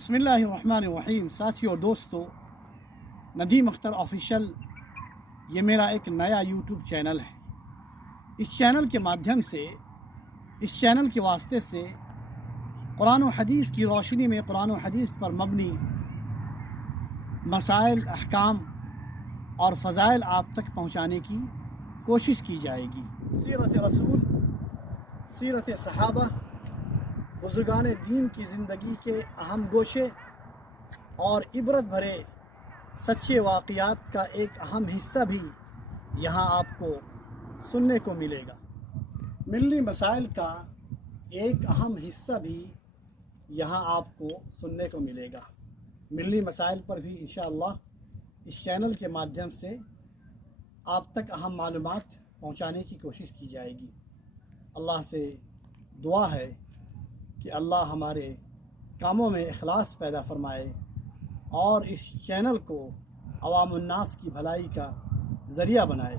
बिस्मिल्लाहिर्रहमानिर्रहीम। साथियों दोस्तों, नदीम अख्तर ऑफिशियल ये मेरा एक नया यूट्यूब चैनल है। इस चैनल के माध्यम से, इस चैनल के वास्ते से कुरान और हदीस की रोशनी में कुरान और हदीस पर मबनी मसाइल, अहकाम और फ़ज़ाइल आप तक पहुँचाने की कोशिश की जाएगी। सीरत रसूल, सीरत सहाबा, बुज़ुर्गान दीन की ज़िंदगी के अहम गोशे और इबरत भरे सच्चे वाक़यात का एक अहम हिस्सा भी यहाँ आपको सुनने को मिलेगा। मिल्ली मसाइल का एक अहम हिस्सा भी यहाँ आपको सुनने को मिलेगा। मिल्ली मसाइल पर भी इंशाअल्लाह इस चैनल के माध्यम से आप तक अहम मालूमात पहुँचाने की कोशिश की जाएगी। अल्लाह से दुआ है कि अल्लाह हमारे कामों में इखलास पैदा फरमाए और इस चैनल को अवामुन्नास की भलाई का ज़रिया बनाए।